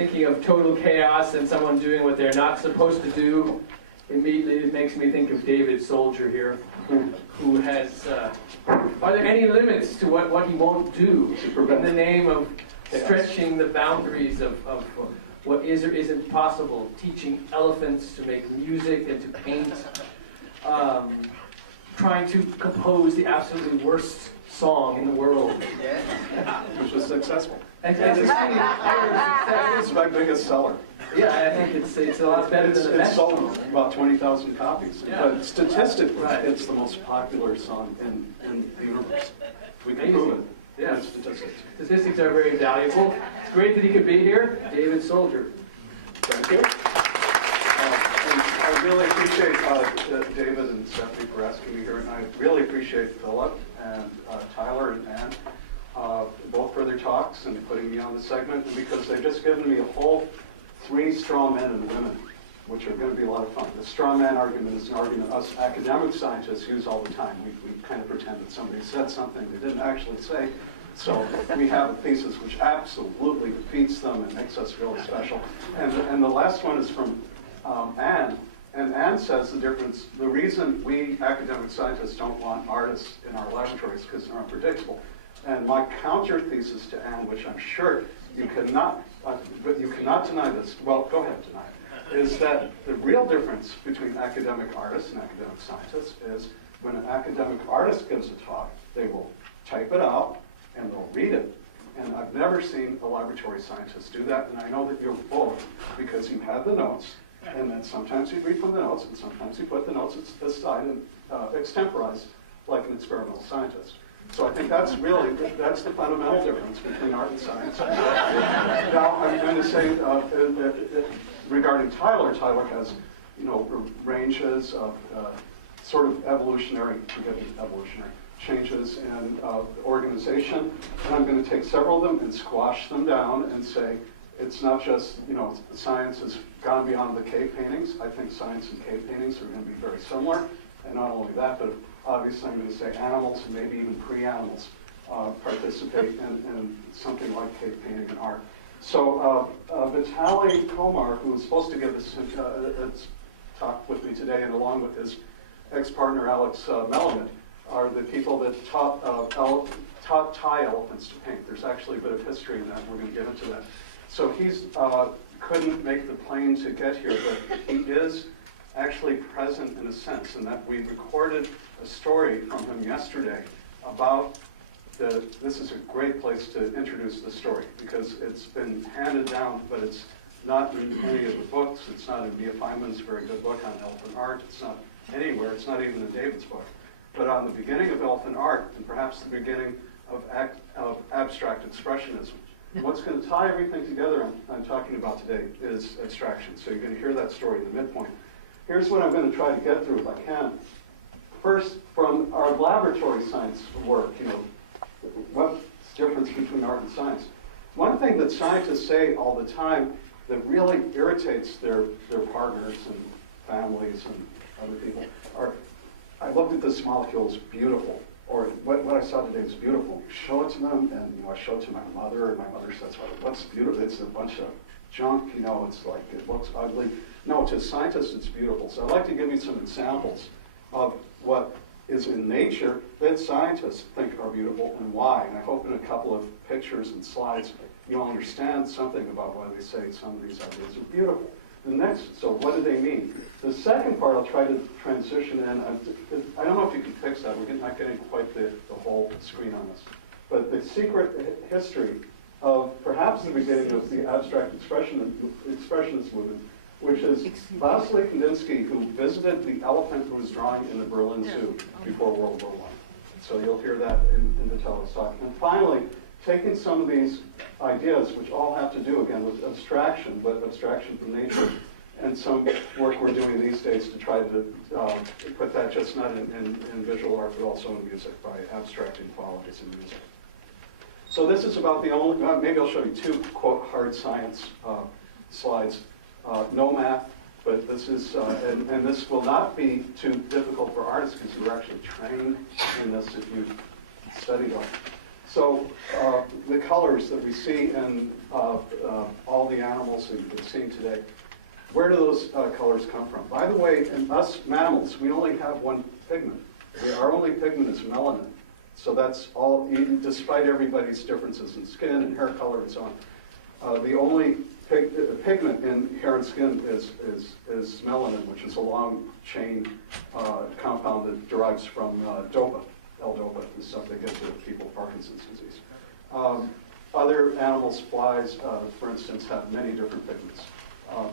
thinking of total chaos and someone doing what they're not supposed to do, immediately it makes me think of David Soldier here, who has, are there any limits to what he won't do in the name of stretching the boundaries of what is or isn't possible, teaching elephants to make music and to paint, trying to compose the absolutely worst song in the world. Which was successful. And It's my biggest seller. Yeah, I think it's a lot better than the best. It's sold about 20,000 copies. Yeah. But statistically, Right. it's the most popular song in the universe. We can Amazing. prove it. Yeah. With statistics. Statistics are very valuable. It's great that he could be here. David Soldier. Thank you. And I really appreciate David and Stephanie for asking me here, and I really appreciate Philip and Tyler and Ann, both for their talks and putting me on the segment, and because they've just given me a whole 3 straw men and women, which are going to be a lot of fun. The straw man argument is an argument us academic scientists use all the time. We kind of pretend that somebody said something they didn't actually say. So we have a thesis which absolutely defeats them and makes us really special. And the last one is from Ann. And Ann says the reason we academic scientists don't want artists in our laboratories is because they're unpredictable. And my counter thesis to Ann, which I'm sure you cannot deny this, well, go ahead and deny it, is that the real difference between academic artists and academic scientists is when an academic artist gives a talk, they will type it out and they'll read it. And I've never seen a laboratory scientist do that, and I know that you're both, because you have the notes, and then sometimes you read from the notes, and sometimes you put the notes aside and extemporize like an experimental scientist. So I think that's the fundamental difference between art and science. Now I'm going to say regarding Tyler has ranges of sort of evolutionary changes in organization, and I'm going to take several of them and squash them down and say it's not just science has gone beyond the cave paintings. I think science and cave paintings are going to be very similar, and not only that, but obviously I'm going to say animals and maybe even pre-animals participate in something like cave painting and art. So Vitaly Komar, who was supposed to give this talk with me today, and along with his ex-partner Alex Melamed, are the people that taught Thai elephants to paint. There's actually a bit of history in that. We're going to get into that. So he's couldn't make the plane to get here, but he is actually present in a sense, in that we recorded a story from him yesterday about this is a great place to introduce the story, because it's been handed down, but it's not in any of the books. It's not in Mia Feynman's very good book on elephant art. It's not anywhere. It's not even in David's book. But on the beginning of elephant art, and perhaps the beginning of abstract expressionism, what's going to tie everything together I'm talking about today is abstraction. So you're going to hear that story in the midpoint. Here's what I'm going to try to get through if I can. First, from our laboratory science work, what's the difference between art and science? One thing that scientists say all the time that really irritates their partners and families and other people are, I looked at this molecule, it's beautiful, or what I saw today is beautiful. Show it to them, and I show it to my mother, and my mother says, well, what's beautiful? It's a bunch of junk, it's like, it looks ugly. No, to scientists, it's beautiful. So I'd like to give you some examples of what is in nature that scientists think are beautiful and why. And I hope in a couple of pictures and slides you'll understand something about why they say some of these ideas are beautiful. So what do they mean? The second part I'll try to transition in. I don't know if you can fix that. We're not getting quite the whole screen on this. But the secret history of perhaps the beginning of the abstract expressionist movement, which is Vasily Kandinsky, who visited the elephant who was drawing in the Berlin Zoo before World War I. So you'll hear that in Vitaly's talk. And finally, taking some of these ideas, which all have to do, again, with abstraction, but abstraction from nature, and some work we're doing these days to try to put that just not in visual art, but also in music by abstracting qualities in music. So this is about the only, maybe I'll show you two, quote, hard science slides. No math, but this is, and this will not be too difficult for artists because you're actually trained in this if you studied art. So the colors that we see in all the animals that you've seen today, where do those colors come from? By the way, in us mammals, we only have one pigment. Our only pigment is melanin. So that's all, even despite everybody's differences in skin and hair color and so on. The only pigment in hair and skin is melanin, which is a long chain compound that derives from dopa. L-dopa is stuff they give to people with Parkinson's disease. Other animals, flies, for instance, have many different pigments.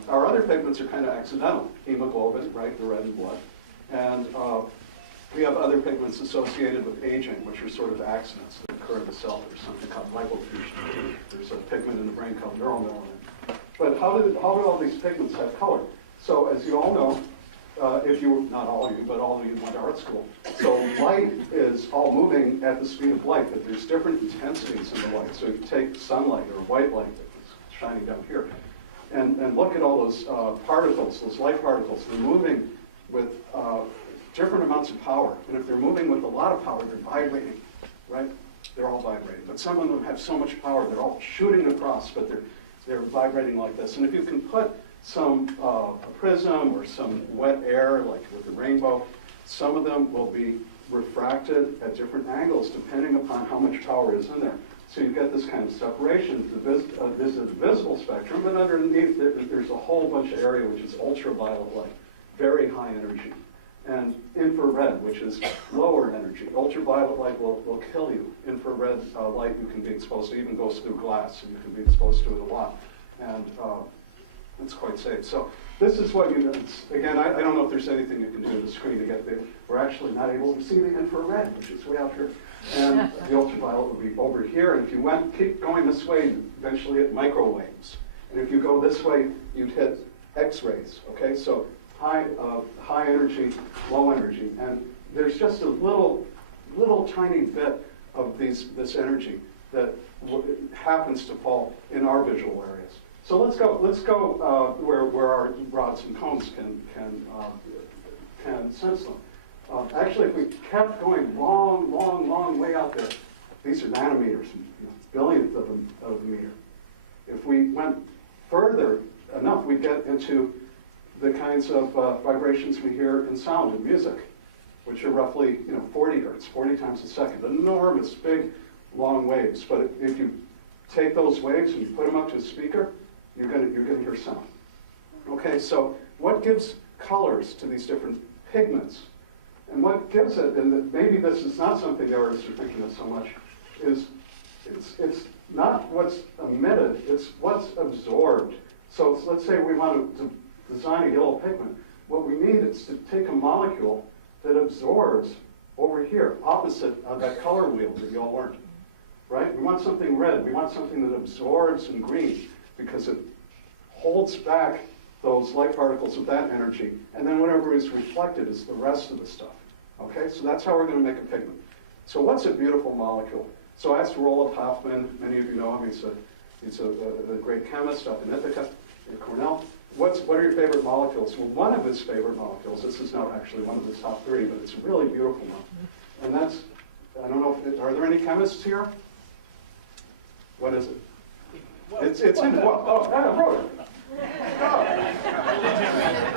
Our other pigments are kind of accidental. Hemoglobin, right, the red in blood. And we have other pigments associated with aging, which are sort of accidents that occur in the cell. There's something called lipofuscin. There's a pigment in the brain called neuromelanin. But how do all these pigments have color? So as you all know, if you, not all of you, but all of you went to art school. So light is all moving at the speed of light, but there's different intensities in the light. So you take sunlight or white light that's shining down here, and look at all those particles, those light particles. They're moving with different amounts of power. And if they're moving with a lot of power, they're vibrating, right? They're all vibrating. But some of them have so much power, they're all shooting across, but they're vibrating like this. And if you can put some a prism or some wet air, like with the rainbow, some of them will be refracted at different angles depending upon how much power is in there. So you get this kind of separation. This is the visible spectrum, but underneath there's a whole bunch of area which is ultraviolet light, very high energy, and infrared, which is lower energy. Ultraviolet light will kill you. Infrared light you can be exposed to, even goes through glass, and you can be exposed to it a lot. And it's quite safe. So this is what you, again, I don't know if there's anything you can do to the screen to get there. We're actually not able to see the infrared, which is way out here. And the ultraviolet would be over here. And if you keep going this way, you eventually hit microwaves. And if you go this way, you'd hit X-rays, okay? So high energy, low energy. And there's just a little tiny bit of this energy that happens to fall in our visual areas. So let's go where our rods and cones can sense them. Actually, if we kept going long way out there, these are nanometers, billionth of a meter. If we went further enough, we'd get into the kinds of vibrations we hear in sound and music, which are roughly 40 hertz, 40 times a second. Enormous, big, long waves. But if you take those waves and you put them up to a speaker, you're going to hear sound. Okay, so what gives colors to these different pigments? And what gives it, and maybe this is not something the artists are thinking of so much, is it's not what's emitted, it's what's absorbed. So let's say we want to design a yellow pigment. What we need is to take a molecule that absorbs over here, opposite of that color wheel that you all learned. Right? We want something red. We want something that absorbs in green because it holds back those light particles with that energy, and then whatever is reflected is the rest of the stuff. Okay, so that's how we're going to make a pigment. So what's a beautiful molecule? So I asked Roland Hoffman, many of you know him, he's a great chemist up in Ithaca, at Cornell. What are your favorite molecules? Well, one of his favorite molecules, this is not actually one of his top 3, but it's a really beautiful one. And that's, I don't know, are there any chemists here? What is it? It's in, I wrote it.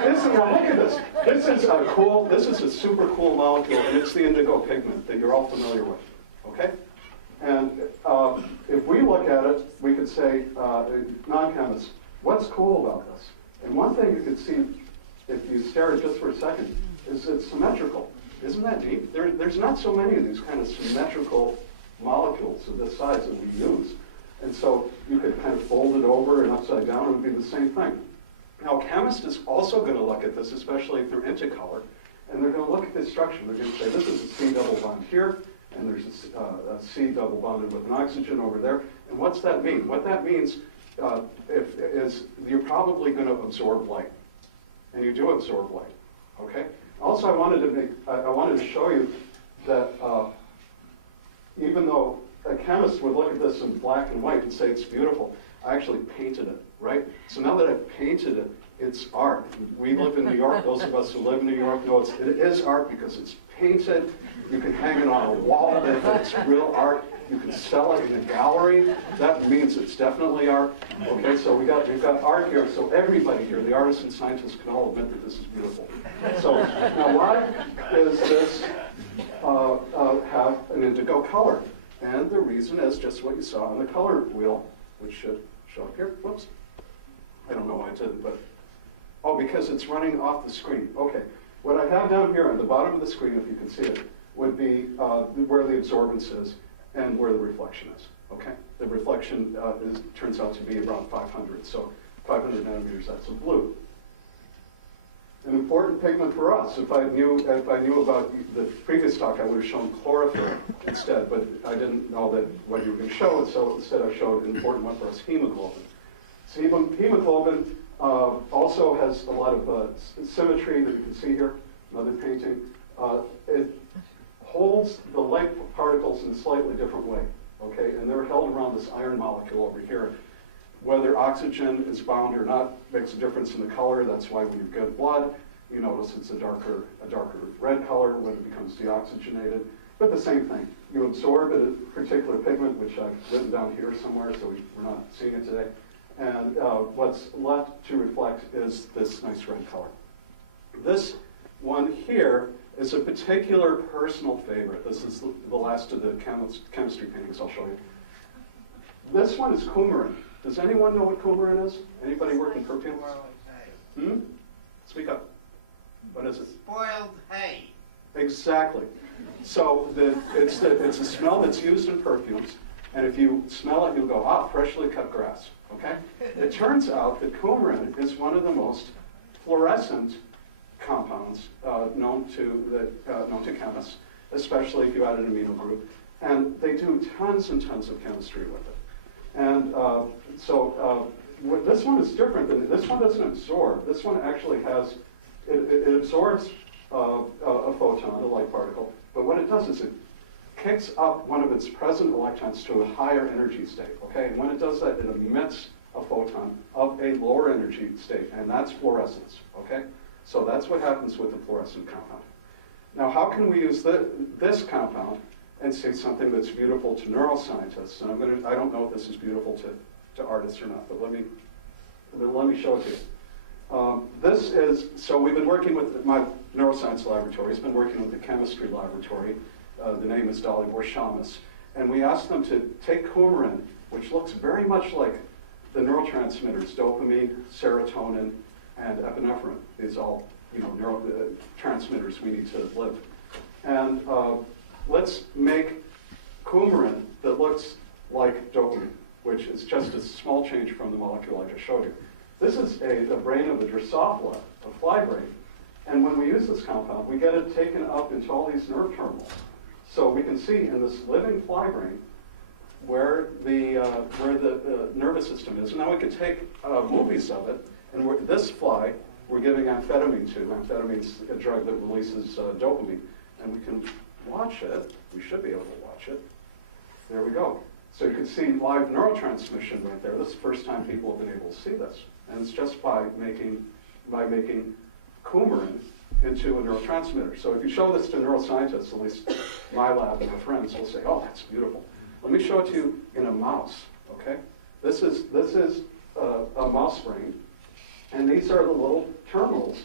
Listen, now look at this. This is a super cool molecule, and it's the indigo pigment that you're all familiar with, okay? And if we look at it, we could say, non-chemists, what's cool about this? And one thing you could see, if you stare at it just for a second, is it's symmetrical. Isn't that neat? There's not so many of these kind of symmetrical molecules of this size that we use. And so you could kind of fold it over and upside down, it would be the same thing. Now, a chemist is also going to look at this, especially if they're into color, and they're going to look at this structure. They're going to say, this is a C double bond here, and there's a C double bonded with an oxygen over there. And what's that mean? What that means is you're probably going to absorb light, and you do absorb light. Okay. Also, I wanted to show you that even though a chemist would look at this in black and white and say it's beautiful, I actually painted it, right? So now that I've painted it, it's art. We live in New York. Those of us who live in New York know it is art because it's painted. You can hang it on a wall, it's real art. You can sell it in a gallery. That means it's definitely art. Okay, so we've got art here. So everybody here, the artists and scientists, can all admit that this is beautiful. So now, why does this have an indigo color? And the reason is just what you saw on the color wheel, which should show up here. Whoops. I don't know why I didn't, but oh, because it's running off the screen. Okay. What I have down here on the bottom of the screen, if you can see it, would be where the absorbance is and where the reflection is. Okay. The reflection turns out to be around 500. So 500 nanometers. That's a blue. An important pigment for us. If I knew about the previous talk, I would have shown chlorophyll instead, but I didn't know that what you were going to show, so instead I showed an important one for us, hemoglobin. So hemoglobin also has a lot of symmetry that you can see here, another painting. It holds the light particles in a slightly different way, okay? And they're held around this iron molecule over here. Whether oxygen is bound or not makes a difference in the color. That's why when you get blood, you notice it's a darker red color when it becomes deoxygenated. But the same thing. You absorb a particular pigment, which I've written down here somewhere, so we're not seeing it today. And what's left to reflect is this nice red color. This one here is a particular personal favorite. This is the last of the chemistry paintings I'll show you. This one is coumarin. Does anyone know what coumarin is? Anybody work in perfumes? Speak up. What is it? Spoiled hay. Exactly. So it's a smell that's used in perfumes, and if you smell it, you'll go, ah, freshly cut grass. Okay? It turns out that coumarin is one of the most fluorescent compounds known to chemists, especially if you add an amino group, and they do tons and tons of chemistry with it. And this one is different than this one. Doesn't absorb. This one actually has it absorbs a photon, a light particle. But what it does is it kicks up one of its present electrons to a higher energy state. Okay, and when it does that, it emits a photon of a lower energy state, and that's fluorescence. Okay, so that's what happens with the fluorescent compound. Now, how can we use this compound and say something that's beautiful to neuroscientists? And I don't know if this is beautiful to artists or not, but let me show it to you. So we've been working with my neuroscience laboratory. It's been working with the chemistry laboratory. The name is Dolly Borshamus. And we asked them to take coumarin, which looks very much like the neurotransmitters, dopamine, serotonin, and epinephrine. These all, neurotransmitters we need to live. And let's make coumarin that looks like dopamine, which is just a small change from the molecule I just showed you. This is the brain of the Drosophila, a fly brain. And when we use this compound, we get it taken up into all these nerve terminals. So we can see in this living fly brain where the nervous system is. Now we can take movies of it, and this fly we're giving amphetamine to. Amphetamine's a drug that releases dopamine. And we can watch it. We should be able to watch it. There we go. So you can see live neurotransmission right there. This is the first time people have been able to see this. And it's just by making coumarin into a neurotransmitter. So if you show this to neuroscientists, at least my lab and my friends will say, oh, that's beautiful. Let me show it to you in a mouse, okay? This is a mouse brain, and these are the little terminals.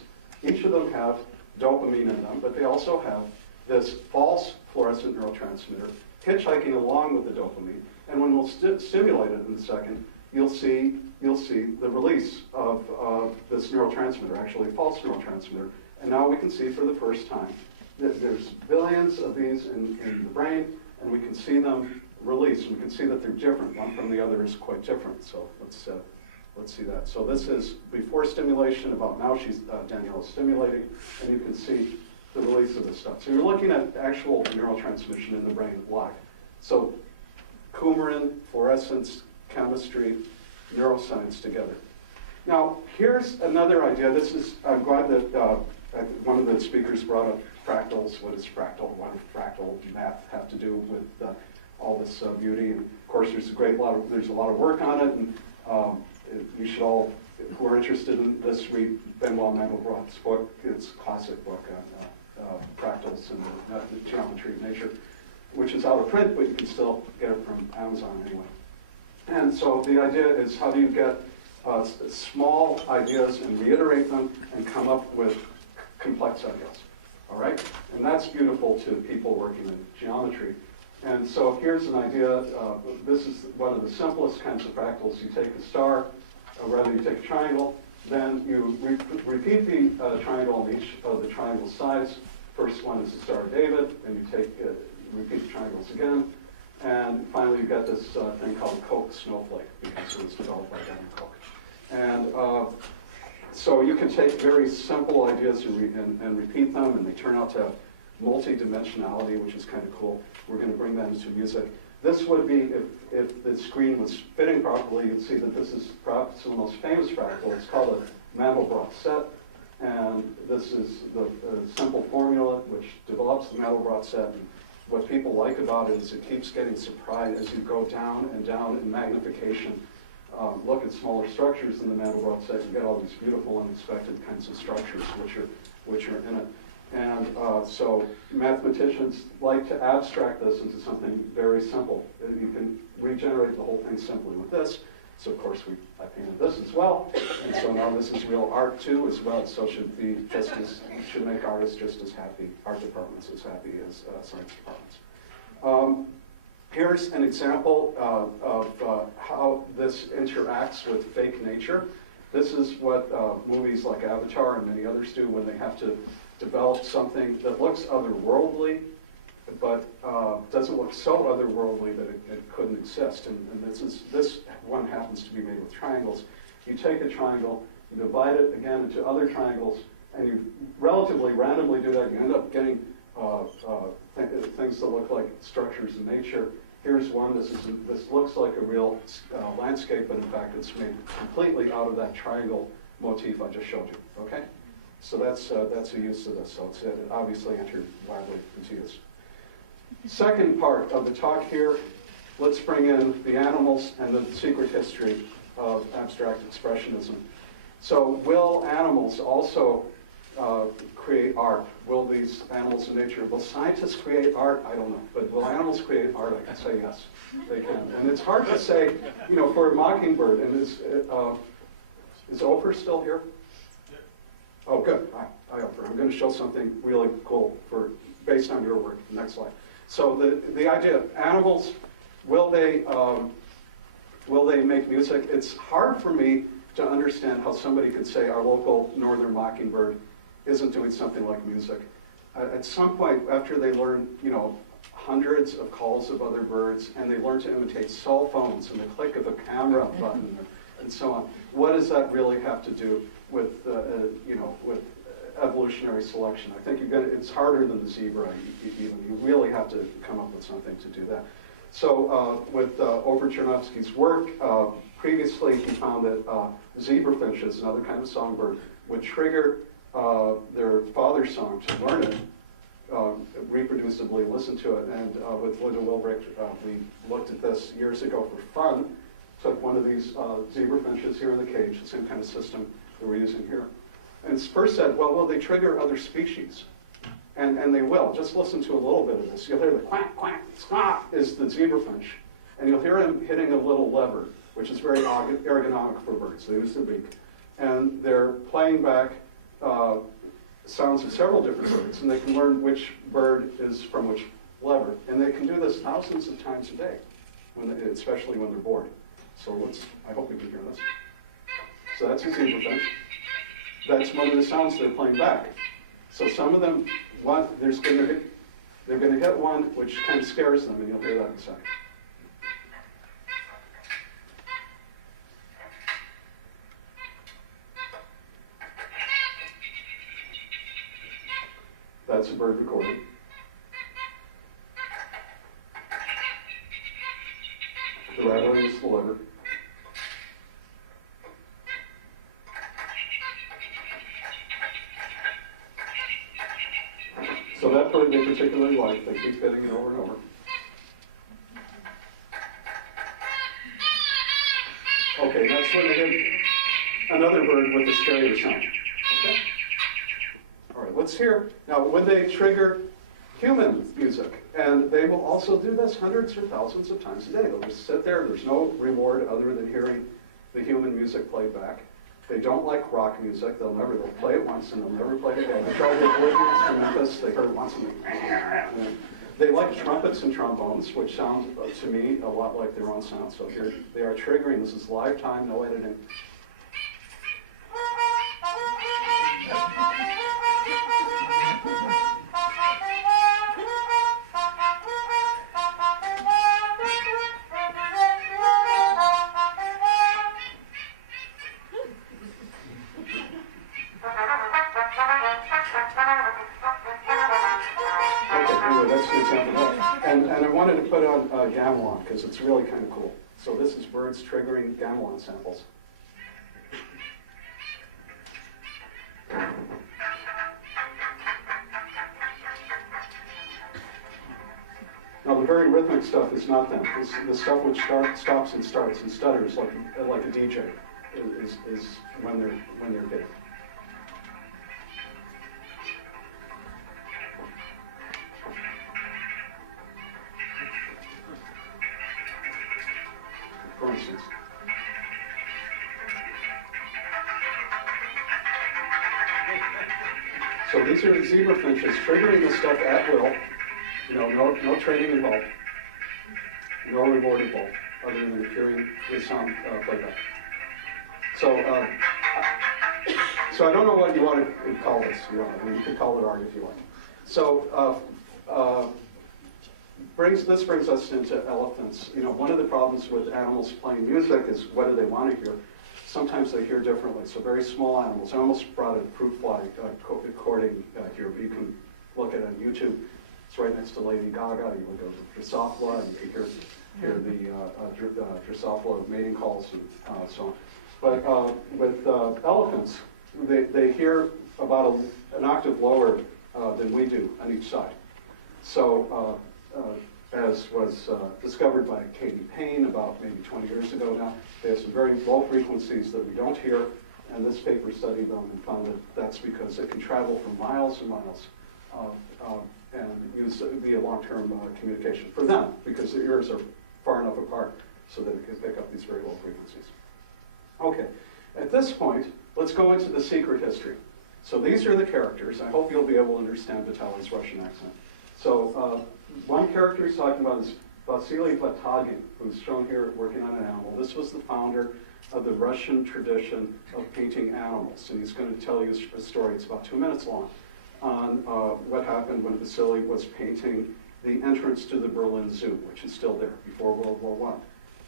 Each of them have dopamine in them, but they also have this false fluorescent neurotransmitter hitchhiking along with the dopamine. And when we'll stimulate it in a second, you'll see the release of this neurotransmitter, actually a false neurotransmitter. And now we can see for the first time that there's billions of these in the brain, and we can see them release. And we can see that they're different. One from the other is quite different. So let's see that. So this is before stimulation. About now, Danielle is stimulating, and you can see the release of this stuff. So you're looking at actual neurotransmission in the brain live. So coumarin, fluorescence, chemistry, neuroscience together. Now, here's another idea. I'm glad that one of the speakers brought up fractals. What is fractal? What does fractal math have to do with all this beauty? And of course, there's a lot of work on it, and you should all, who are interested in this, read Benoit Mandelbrot's book. It's a classic book on fractals and the geometry of nature. which is out of print, but you can still get it from Amazon anyway. And so the idea is, how do you get small ideas and reiterate them and come up with complex ideas, all right? And that's beautiful to people working in geometry. And so here's an idea. This is one of the simplest kinds of fractals. You take a star, or rather you take a triangle, then you repeat the triangle on each of the triangle sides. First one is the Star of David, and you repeat the triangles again. And finally, you get this thing called Coke snowflake, because it was developed by Dunn and Coke. And so you can take very simple ideas and repeat them, and they turn out to have multi-dimensionality, which is kind of cool. We're going to bring that into music. This would be, if the screen was fitting properly, you'd see that this is perhaps the most famous fractal. It's called a Mandelbrot set. And this is the simple formula which develops the Mandelbrot set. And what people like about it is it keeps getting surprised as you go down and down in magnification. Look at smaller structures in the Mandelbrot set, you get all these beautiful unexpected kinds of structures which are in it. And so mathematicians like to abstract this into something very simple. You can regenerate the whole thing simply with this. So of course I painted this as well, and so now this is real art too as well. So should make artists just as happy, art departments as happy as science departments. Here's an example of how this interacts with fake nature. This is what movies like Avatar and many others do when they have to develop something that looks otherworldly, but doesn't look so otherworldly that it couldn't exist. And this one happens to be made with triangles. You take a triangle, you divide it again into other triangles, and you relatively randomly do that. You end up getting things that look like structures in nature. Here's one. This looks like a real landscape, but in fact it's made completely out of that triangle motif I just showed you. Okay, so that's a use of this. So it obviously entered widely into use. Second part of the talk here, let's bring in the animals and the secret history of abstract expressionism. So will animals also create art? Will these animals in nature, will scientists create art? I don't know. But will animals create art? I can say yes, they can. And it's hard to say, for a mockingbird, and is Ofer still here? Oh, good. Hi, Ofer. I'm going to show something really cool based on your work. Next slide. So the idea of animals, will they make music? It's hard for me to understand how somebody could say our local northern mockingbird isn't doing something like music. At some point, after they learn, hundreds of calls of other birds, and they learn to imitate cell phones and the click of a camera button and so on, what does that really have to do with, with evolutionary selection? I think it's harder than the zebra even. You really have to come up with something to do that. So with Ofer Tchernichovski's work, previously he found that zebra finches, another kind of songbird, would trigger their father's song to learn it, reproducibly listen to it. And with Linda Wilbrick, we looked at this years ago for fun, took one of these zebra finches here in the cage, the same kind of system that we're using here, and first said, well, will they trigger other species? And they will. Just listen to a little bit of this. You'll hear the quack, quack, squawk is the zebra finch. And you'll hear him hitting a little lever, which is very ergonomic for birds. They use the beak. And they're playing back sounds of several different birds, and they can learn which bird is from which lever. And they can do this thousands of times a day, especially when they're bored. So I hope you can hear this. So that's a zebra finch. That's one of the sounds they're playing back. So some of them, they're going to hit one which kind of scares them, and you'll hear that in a second. That's a bird recording. The rattling is the lever. So that bird they particularly like. They keep hitting it over and over. Okay, that's when they hit another bird with the scarier sound. Okay? All right, let's hear. Now, when they trigger human music. And they will also do this hundreds or thousands of times a day. They'll just sit there. There's no reward other than hearing the human music played back. They don't like rock music. They'll play it once and they'll never play it again. They tried to play it from Memphis. They heard it once and they like trumpets and trombones, which sound to me a lot like their own sound. So here they are triggering. This is live time, no editing. And I wanted to put on gamelan because it's really kind of cool. So this is birds triggering gamelan samples. Now the very rhythmic stuff is not them. It's the stuff which stops and starts and stutters like a DJ is when they're hitting. For instance. So these are the zebra finches triggering this stuff at will. No training involved, no reward involved, other than hearing the sound playback. So I don't know what you want to call this. You could call it art if you like. So this brings us into elephants. One of the problems with animals playing music is what do they want to hear? Sometimes they hear differently. So very small animals. I almost brought a fruit fly recording here, but you can look at it on YouTube. It's right next to Lady Gaga. You would go to Drosophila, and you can hear the Drosophila mating calls and so on. But with elephants, they hear about an octave lower than we do on each side. So as was discovered by Katie Payne about maybe 20 years ago now, they have some very low frequencies that we don't hear, and this paper studied them and found that that's because it can travel for miles and miles and be a long-term communication for them, because the ears are far enough apart so that it can pick up these very low frequencies. Okay, at this point, let's go into the secret history. So these are the characters. I hope you'll be able to understand Vitaly's Russian accent. So one character he's talking about is Vasily Vatagin, who's shown here working on an animal. This was the founder of the Russian tradition of painting animals, and he's going to tell you a story. It's about 2 minutes long on what happened when Vasily was painting the entrance to the Berlin Zoo, which is still there before World War I.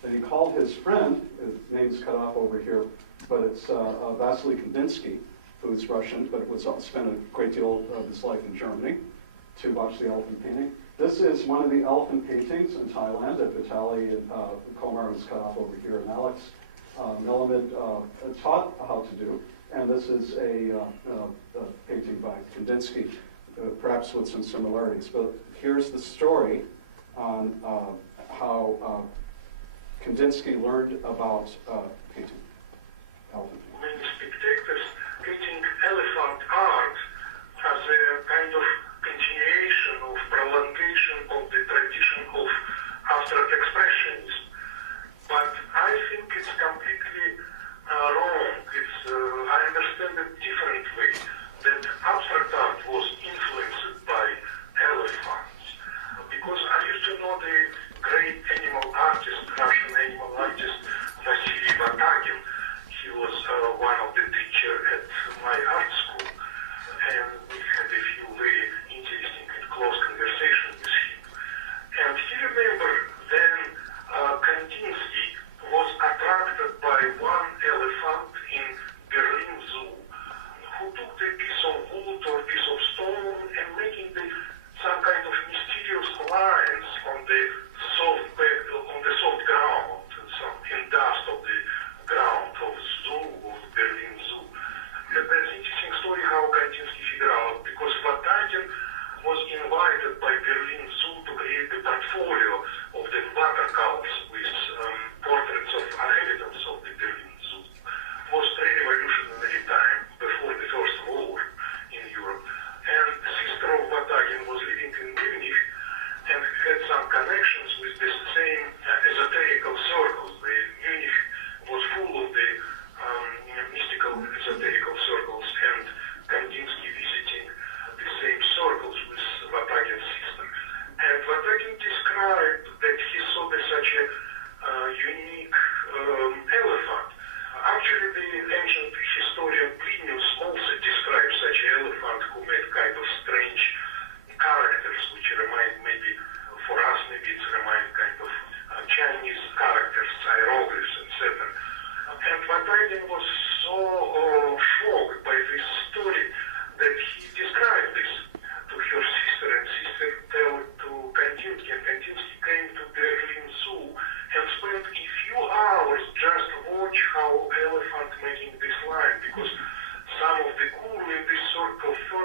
Then he called his friend, his name's cut off over here, but it's Vasily Kandinsky, who's Russian, but spent a great deal of his life in Germany to watch the elephant painting. This is one of the elephant paintings in Thailand that Vitaly and Komar, who's cut off over here, and Alex Melamed taught how to do. And this is a painting by Kandinsky, perhaps with some similarities. But here's the story on how Kandinsky learned about painting, elephant painting. Many spectators treating elephant art as a kind of continuation of prolongation of the tradition of abstract expressionism. But I think it's completely wrong. I understand it differently, that abstract art was influenced by elephants. Because I used to know the great animal artist, Russian animal artist, Vasily Vatagin. He was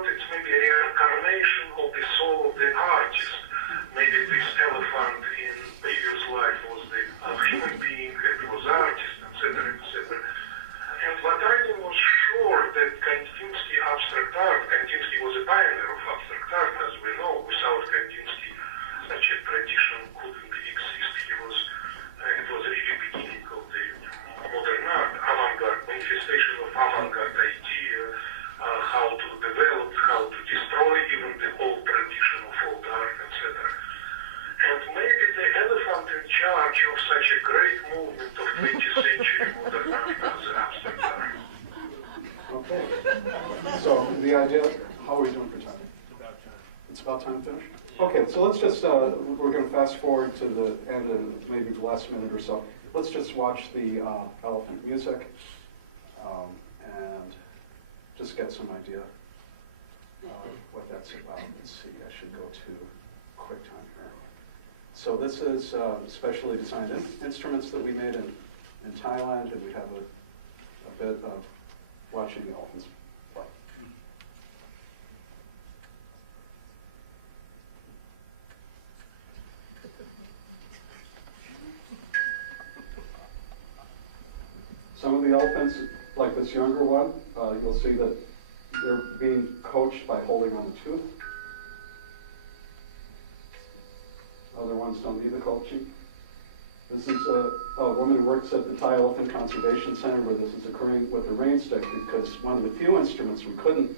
thought it's maybe a reincarnation of the soul of the artist. Maybe this elephant in previous life was the human being, it was artist, etc., etc. And what I was sure that Kandinsky abstract art, Kandinsky was a pioneer of abstract art, as we know. Without Kandinsky, such a tradition couldn't exist. It was really the beginning of the modern art, avant-garde, manifestation of avant-garde idea, how to develop, how to destroy even the old tradition of old art, etc. And maybe the elephant in charge of such a great movement of 20th century modern art as abstract art. Okay. So the idea, how are we doing for time? It's about time to finish? Okay, so let's just, we're going to fast forward to the end of maybe the last minute or so. Let's just watch the elephant music and just get some idea what that's about. Let's see, I should go to QuickTime here. So this is specially designed instruments that we made in Thailand, and we have a bit of watching the elephants play. Some of the elephants, like this younger one, you'll see that they're being coached by holding on a tooth. Other ones don't need the coaching. This is a woman who works at the Thai Elephant Conservation Center where this is occurring with a rein stick, because one of the few instruments we couldn't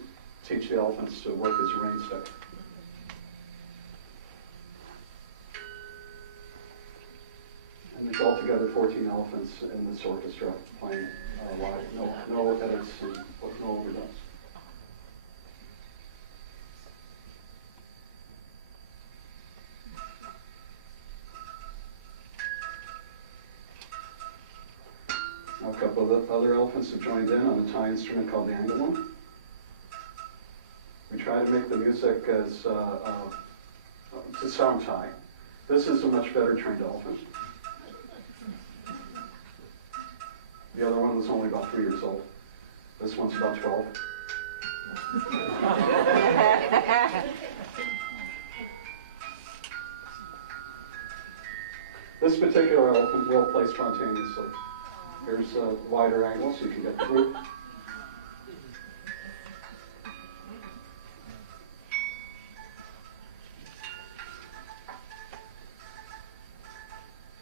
teach the elephants to work is a rein stick. And there's altogether 14 elephants in this orchestra playing live. No edits and no overdubs. A couple of other elephants have joined in on a Thai instrument called the angulum. We try to make the music as to sound Thai. This is a much better trained elephant. The other one was only about 3 years old. This one's about 12. This particular elephant will play spontaneously. Here's a wider angle so you can get through.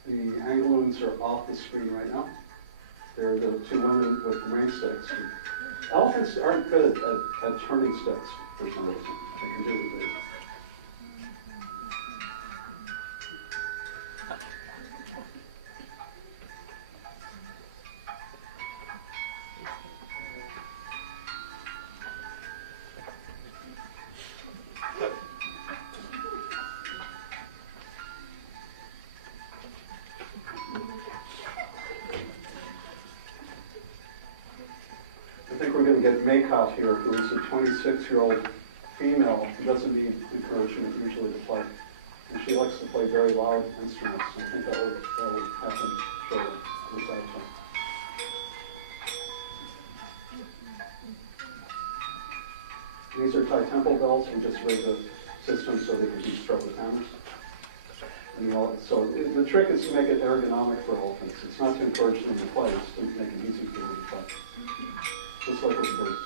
The angulums are off the screen right now. They're the two women with rein sticks. Elephants aren't good at turning sticks for some reason. They can do it. Maycott here, who is a 26-year-old female who doesn't need encouragement usually to play. And she likes to play very loud instruments. I think that will happen shortly. These are Thai temple bells. We just rigged the system so they can be struck with hammers. And so the trick is to make it ergonomic for elephants. It's not to encourage them to play, it's to make it easy for them to play. Just like with birds.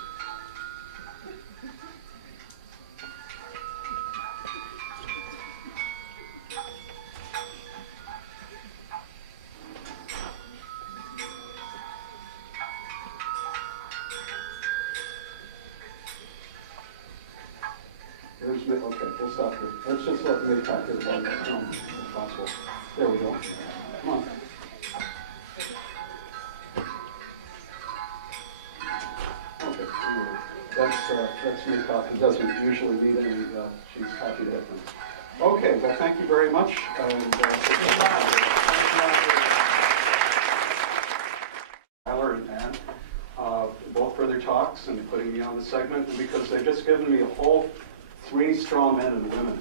Okay, we'll stop here. Let's just let me talk here about if possible. There we go. Come on. That's me talking. Doesn't usually need any. She's happy to have them. Okay. Well, thank you very much. Tyler and Ann, both for their talks and putting me on the segment, because they've just given me a whole 3 straw men and women,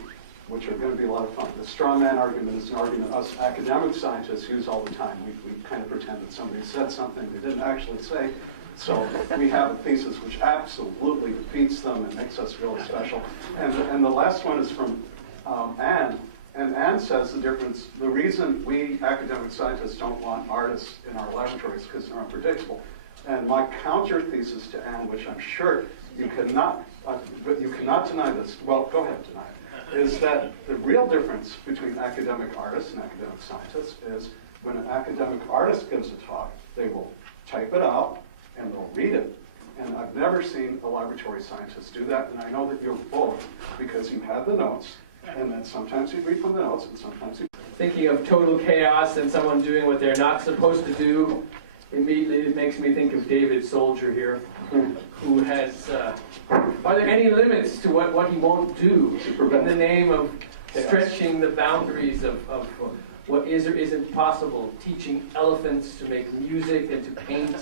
which are going to be a lot of fun. The straw man argument is an argument us academic scientists use all the time. We kind of pretend that somebody said something they didn't actually say. So we have a thesis which absolutely defeats them and makes us really special. And the last one is from Anne. And Anne says the reason we academic scientists don't want artists in our laboratories is because they're unpredictable. And my counter thesis to Anne, which I'm sure you cannot deny this, well, go ahead, deny it, is that the real difference between academic artists and academic scientists is when an academic artist gives a talk, they will type it out and they'll read it. And I've never seen a laboratory scientist do that, and I know that you're both because you have the notes, and then sometimes you read from the notes, and sometimes you... Thinking of total chaos and someone doing what they're not supposed to do, immediately it makes me think of David Soldier here, who has, are there any limits to what he won't do in the name of stretching the boundaries of what is or isn't possible, teaching elephants to make music and to paint,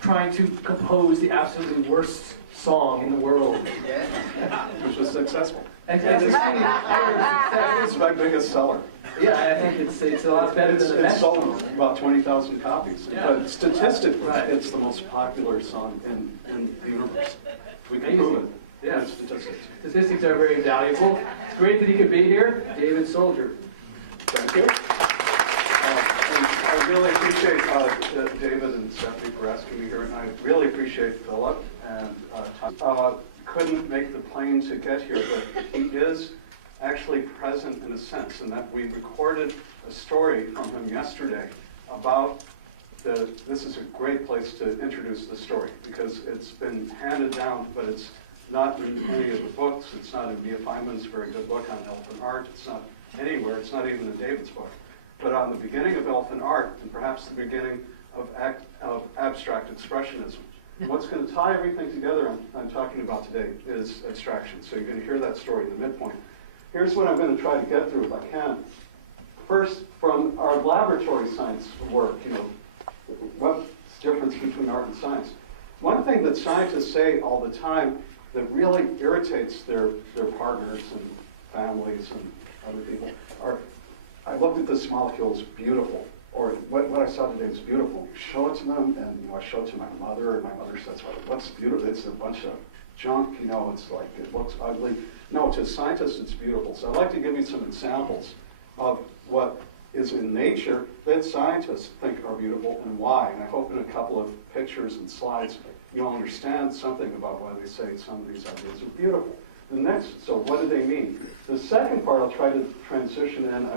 trying to compose the absolutely worst song in the world. Which was successful. Exactly. It's my biggest seller. Yeah, I think it's a lot better than the best. It's sold about 20,000 copies. Yeah. But statistically, Right. it's the most popular song in the universe. We can Amazing. prove it. Yeah. Statistics. Statistics are very valuable. It's great that he could be here. David Soldier. Thank you. And I really appreciate David and Stephanie for asking me here, and I really appreciate Philip and Tom. Couldn't make the plane to get here, but he is actually present in a sense, in that we recorded a story from him yesterday about this is a great place to introduce the story, because it's been handed down, but it's not in any of the books. It's not in Mia Feynman's very good book on elephant art. It's not anywhere. It's not even in David's book. But on the beginning of elephant art, and perhaps the beginning of abstract expressionism, what's going to tie everything together I'm talking about today is abstraction. So you're going to hear that story in the midpoint. Here's what I'm going to try to get through if I can. First, from our laboratory science work, what's the difference between art and science? One thing that scientists say all the time that really irritates their partners and families and other people are, I looked at this molecule, it's beautiful. Or what I saw today is beautiful. Show it to them, and I show it to my mother, and my mother says, well, what's beautiful? It's a bunch of junk, it's like, it looks ugly. No, to scientists, it's beautiful. So I'd like to give you some examples of what is in nature that scientists think are beautiful and why. And I hope in a couple of pictures and slides, you'll understand something about why they say some of these ideas are beautiful. So what do they mean? The second part, I'll try to transition in.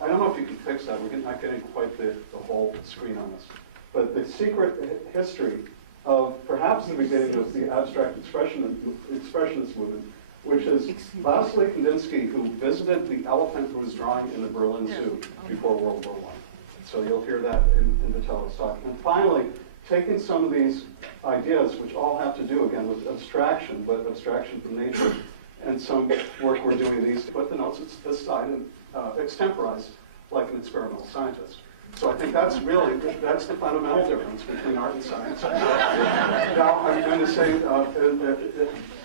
I don't know if you can fix that. We're not getting quite the whole screen on this. But the secret history of perhaps the beginning of the abstract expressionist movement, which is Vasily Kandinsky, who visited the elephant who was drawing in the Berlin Zoo before World War I. So you'll hear that in Vitello's talk. And finally, taking some of these ideas, which all have to do, again, with abstraction, but abstraction from nature, and some work we're doing these, put the notes aside and extemporize like an experimental scientist. So I think that's the fundamental difference between art and science. Now, I'm going to say,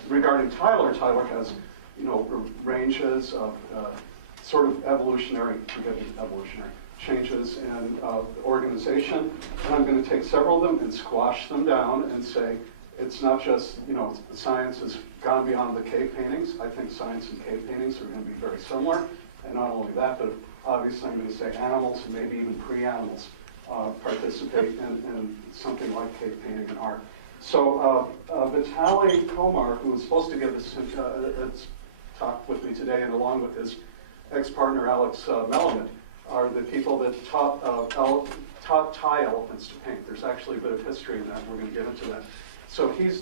regarding Tyler has, ranges of sort of evolutionary changes in organization, and I'm going to take several of them and squash them down and say it's not just, science has gone beyond the cave paintings. I think science and cave paintings are going to be very similar, and not only that, but obviously I'm going to say animals and maybe even pre-animals participate in something like cave painting and art. So Vitaly Komar, who was supposed to give this talk with me today, and along with his ex-partner Alex Melamed, are the people that taught Thai elephants to paint. There's actually a bit of history in that. We're going to get into that. So he's